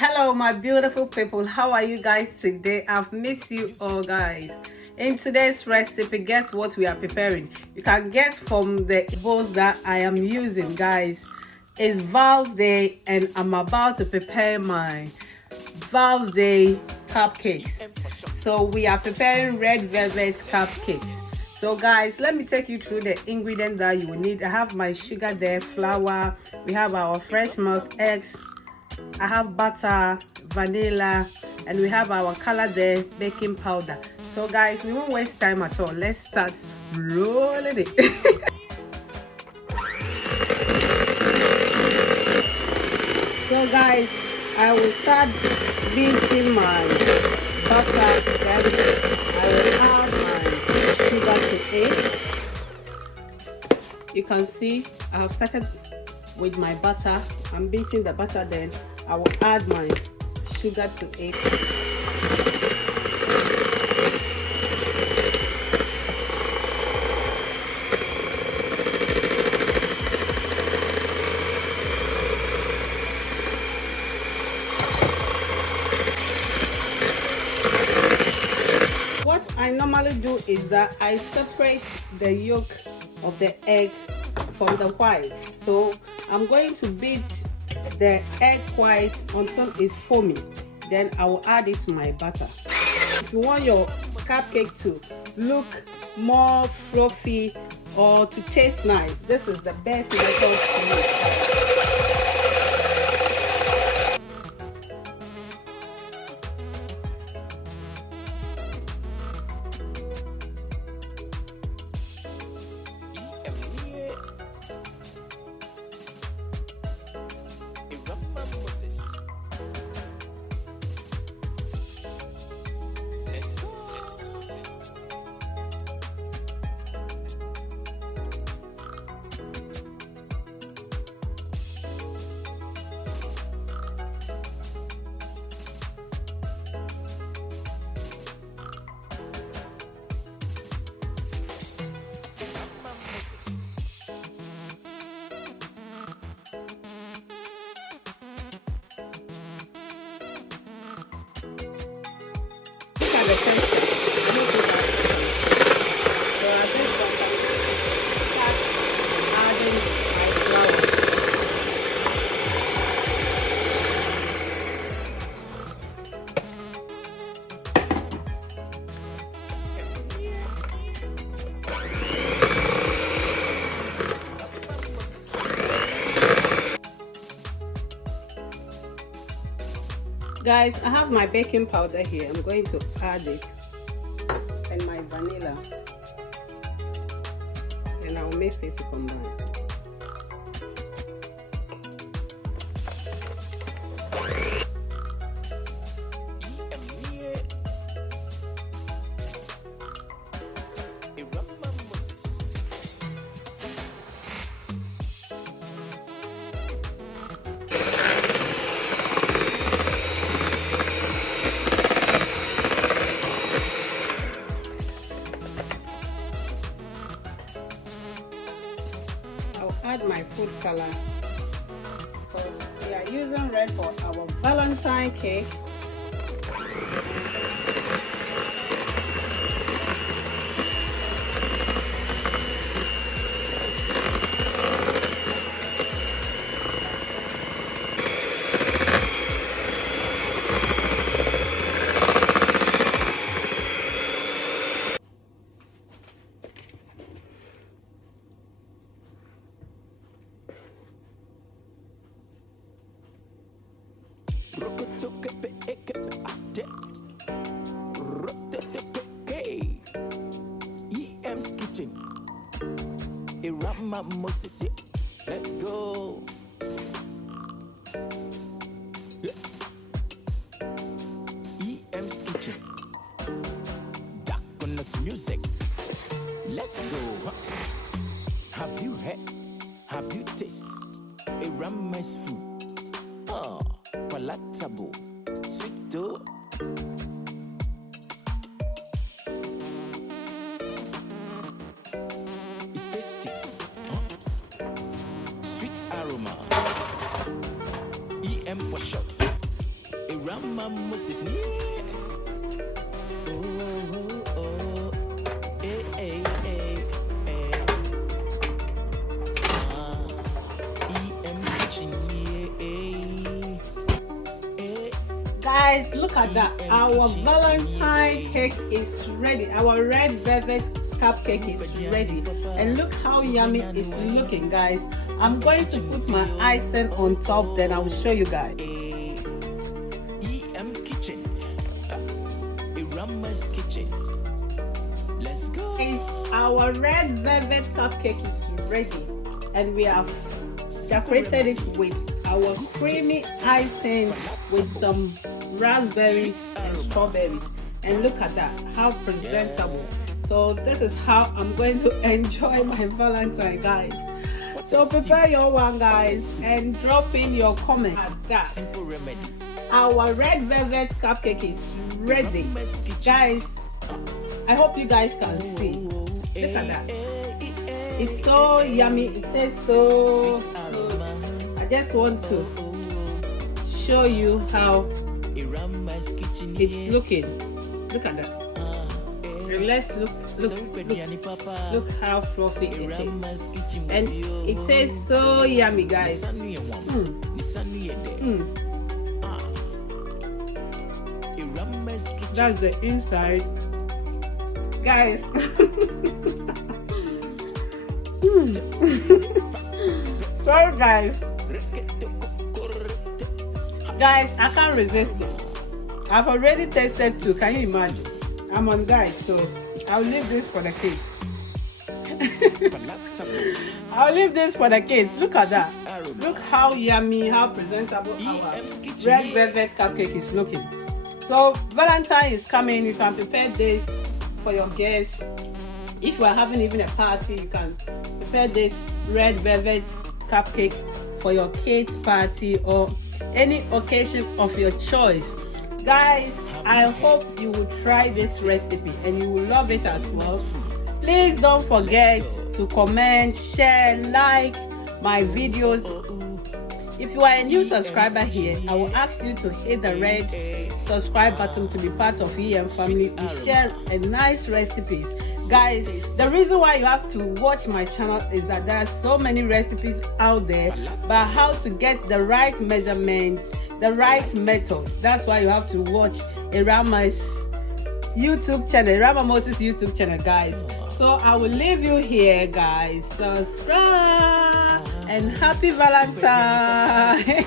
Hello my beautiful people, how are you guys today? I've missed you all guys. In today's recipe, guess what we are preparing? You can guess from the bowls that I am using guys. It's Val's Day and I'm about to prepare my Val's Day cupcakes. So we are preparing red velvet cupcakes. So guys, let me take you through the ingredients that you will need. I have my sugar there, flour, we have our fresh milk, eggs, I have butter, vanilla, and we have our color there, baking powder. So guys, we won't waste time at all. Let's start rolling it. So guys, I will start beating my butter, then I will add my sugar to it. You can see I have started with my butter. I'm beating the butter, then I will add my sugar to it. What I normally do is that I separate the yolk of the egg from the white. So I'm going to beat the egg white until it's foamy. Then I will add it to my butter. If you want your cupcake to look more fluffy or to taste nice, this is the best method to use. The texture. So I think start adding my flour. Guys, I have my baking powder here. I'm going to add it and my vanilla, and I'll mix it to combine. Add my food color because we are using red for our Valentine cake. EM's kitchen. Let's go. EM's kitchen. Dark on us music. Let's go. Have you had? Have you tasted a Rama's food? Oh, palatable, sweet though. It's tasty, sweet aroma. EM for short. Irama Moses, yeah. Oh, oh, oh. Eh, eh, eh, eh. EM kitchen, yeah. Eh, Guys, look at that. Our Valentine cake is ready. Our red velvet cupcake is ready. And look how yummy it's looking, guys. I'm going to put my icing on top, then I will show you guys. EM kitchen. Irama's kitchen. Let's go. Guys, our red velvet cupcake is ready. And we have decorated it with our creamy icing with some raspberries and strawberries. And look at that, how presentable. So this is how I'm going to enjoy my Valentine, guys. So prepare your one, guys, and drop in your comment at that. Simple remedy. Our red velvet cupcake is ready, guys. I hope you guys can see. Look at that. It's so yummy. It tastes so good. I just want to show you how it's looking. Look at that. And let's look how fluffy it is. And it tastes so yummy, guys. That's the inside, guys. Sorry, guys. Guys, I can't resist it. I've already tasted two. Can you imagine? I'm on diet, so I'll leave this for the kids. I'll leave this for the kids. Look at that. Look how yummy, how presentable our red velvet cupcake is looking. So Valentine is coming. You can prepare this for your guests. If you are having even a party, you can prepare this red velvet cupcake for your kids' party or any occasion of your choice. Guys, I hope you will try this recipe and you will love it as well. Please don't forget to comment, share, like my videos. If you are a new subscriber here, I will ask you to hit the red subscribe button to be part of EM family. We share a nice recipes. Guys, the reason why you have to watch my channel is that there are so many recipes out there, but how to get the right measurements, the right method. That's why you have to watch Irama's YouTube channel, Irama Moses YouTube channel, guys. So I will leave you here, guys. Subscribe and happy Valentine.